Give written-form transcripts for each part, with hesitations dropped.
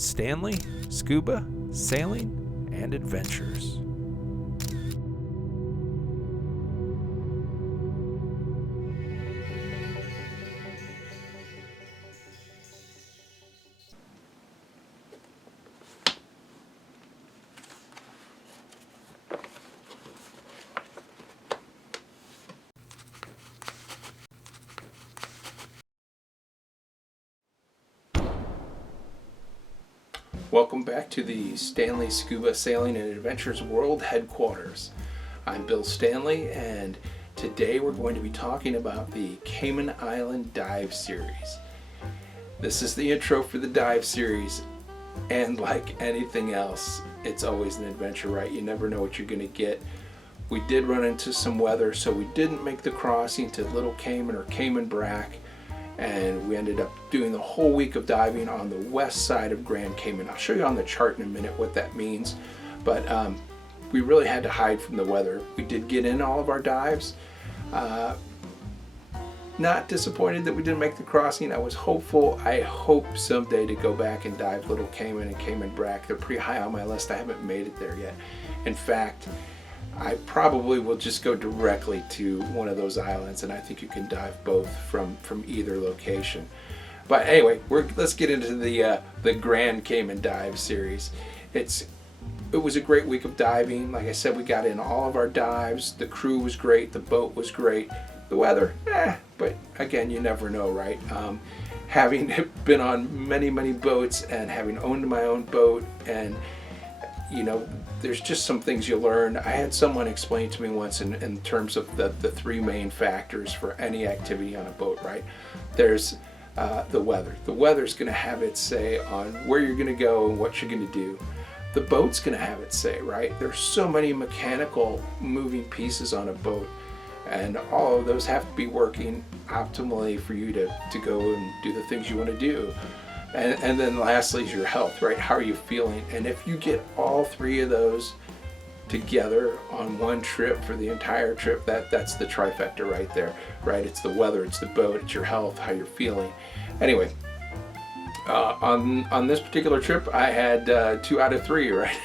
Stanley, Scuba, Sailing, and Adventures. Welcome back to the Stanley Scuba Sailing and Adventures World Headquarters. I'm Bill Stanley, and today we're going to be talking about the Cayman Island Dive Series. This is the intro for the dive series, and like anything else, it's always an adventure, right? You never know what you're going to get. We did run into some weather, so we didn't make the crossing to Little Cayman or Cayman Brac, and we ended up doing the whole week of diving on the west side of Grand Cayman. I'll show you on the chart in a minute what that means, but we really had to hide from the weather. We did get in all of our dives. Not disappointed that we didn't make the crossing. I was hopeful. I hope someday to go back and dive Little Cayman and Cayman Brac. They're pretty high on my list. I haven't made it there yet. In fact, I probably will just go directly to one of those islands, and I think you can dive both from either location. But anyway, let's get into the Grand Cayman Dive Series. It was a great week of diving. Like I said, we got in all of our dives. The crew was great. The boat was great. The weather, but again, you never know, right? Having been on many boats and having owned my own boat, and you know, there's just some things you learn. I had someone explain to me once in terms of the three main factors for any activity on a boat, right? There's the weather. The weather's going to have its say on where you're going to go and what you're going to do. The boat's going to have its say, right? There's so many mechanical moving pieces on a boat, and all of those have to be working optimally for you to go and do the things you want to do. And then lastly is your health, right? How are you feeling? And if you get all three of those together on one trip for the entire trip, that's the trifecta right there, right? It's the weather, it's the boat, it's your health, how you're feeling. Anyway, on this particular trip, I had 2 out of 3, right?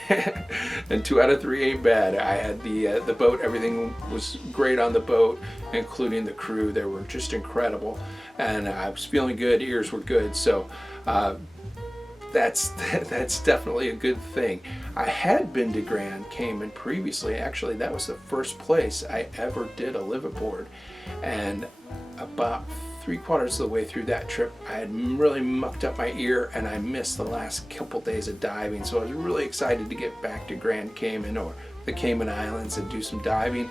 And 2 out of 3 ain't bad. I had the boat. Everything was great on the boat, including the crew. They were just incredible, and I was feeling good. Ears were good, so that's definitely a good thing. I had been to Grand Cayman previously. Actually, that was the first place I ever did a liveaboard, and about 3/4 of the way through that trip, I had really mucked up my ear, and I missed the last couple days of diving. So I was really excited to get back to Grand Cayman or the Cayman Islands and do some diving.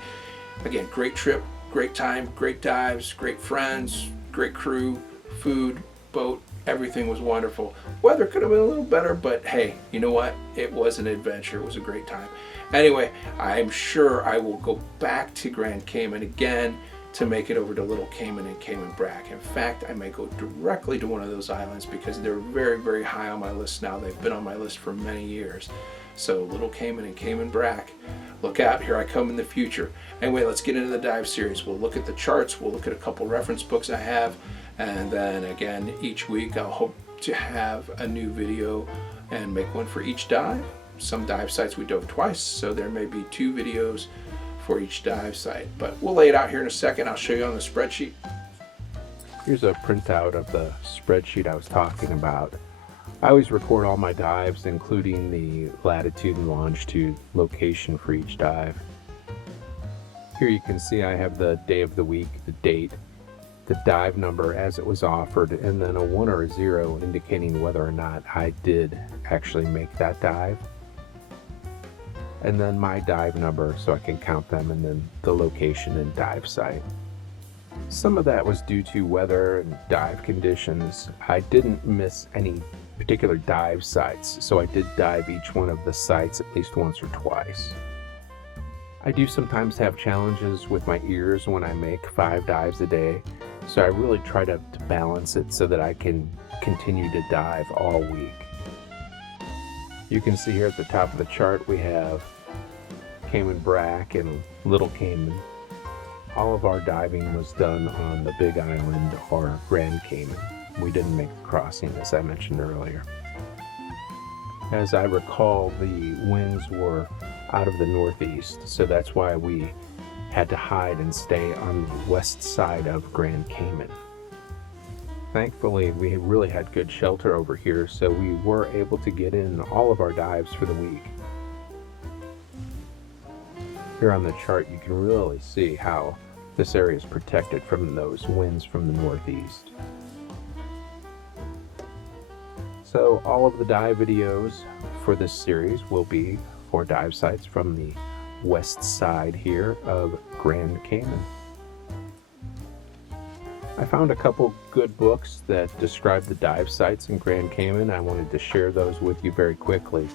Again, great trip, great time, great dives, great friends, great crew, food, boat. Everything was wonderful. Weather could have been a little better, but hey, you know what? It was an adventure. It was a great time. Anyway, I'm sure I will go back to Grand Cayman again to make it over to Little Cayman and Cayman Brac. In fact, I may go directly to one of those islands because they're very high on my list now. They've been on my list for many years. So Little Cayman and Cayman Brac, look out, here I come in the future. Anyway, let's get into the dive series. We'll look at the charts, we'll look at a couple reference books I have, and then again, each week I'll hope to have a new video and make one for each dive. Some dive sites we dove twice, so there may be 2 videos for each dive site, but we'll lay it out here in a second. I'll show you on the spreadsheet. Here's a printout of the spreadsheet I was talking about. I always record all my dives, including the latitude and longitude location for each dive. Here you can see I have the day of the week, the date, the dive number as it was offered, and then a 1 or a 0 indicating whether or not I did actually make that dive. And then my dive number so I can count them, and then the location and dive site. Some of that was due to weather and dive conditions. I didn't miss any particular dive sites, so I did dive each one of the sites at least once or twice. I do sometimes have challenges with my ears when I make 5 dives a day, so I really try to balance it so that I can continue to dive all week. You can see here at the top of the chart we have Cayman Brac and Little Cayman. All of our diving was done on the Big Island or Grand Cayman. We didn't make the crossing, as I mentioned earlier. As I recall, the winds were out of the northeast, so that's why we had to hide and stay on the west side of Grand Cayman. Thankfully, we really had good shelter over here, so we were able to get in all of our dives for the week. Here on the chart, you can really see how this area is protected from those winds from the northeast. So all of the dive videos for this series will be for dive sites from the west side here of Grand Cayman. I found a couple good books that describe the dive sites in Grand Cayman. I wanted to share those with you very quickly.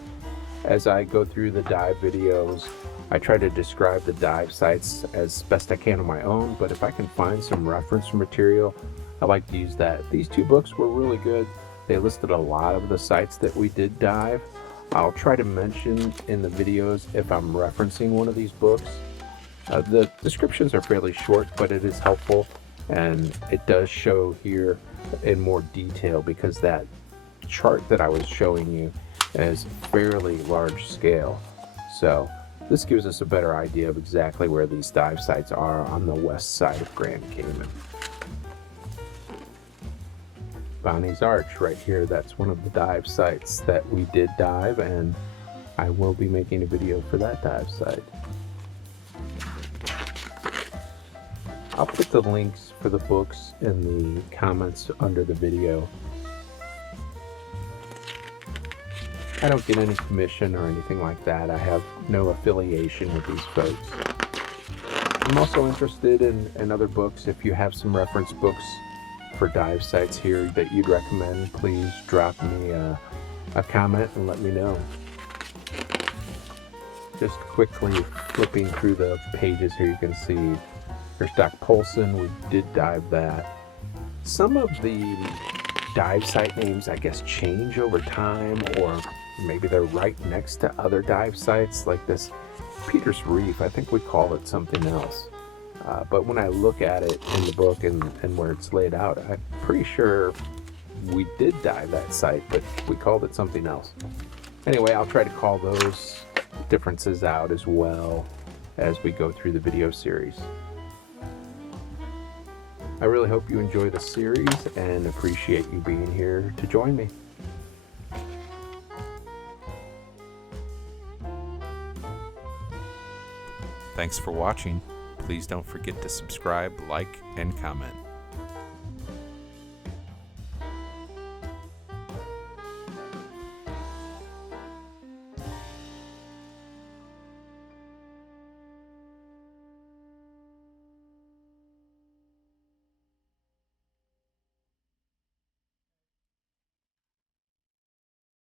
As I go through the dive videos, I try to describe the dive sites as best I can on my own, but if I can find some reference material, I like to use that. These two books were really good. They listed a lot of the sites that we did dive. I'll try to mention in the videos if I'm referencing one of these books. The descriptions are fairly short, but it is helpful, and it does show here in more detail because that chart that I was showing you is fairly large scale. So this gives us a better idea of exactly where these dive sites are on the west side of Grand Cayman. Bonnie's Arch right here, that's one of the dive sites that we did dive, and I will be making a video for that dive site. I'll put the links for the books in the comments under the video. I don't get any commission or anything like that. I have no affiliation with these folks. I'm also interested in other books. If you have some reference books for dive sites here that you'd recommend, please drop me a comment and let me know. Just quickly flipping through the pages here, you can see there's Doc Polson. We did dive that. Some of the dive site names, I guess, change over time, or maybe they're right next to other dive sites like this Peter's Reef. I think we call it something else. But when I look at it in the book and where it's laid out, I'm pretty sure we did dive that site, but we called it something else. Anyway, I'll try to call those differences out as well as we go through the video series. I really hope you enjoy the series and appreciate you being here to join me. Thanks for watching. Please don't forget to subscribe, like, and comment.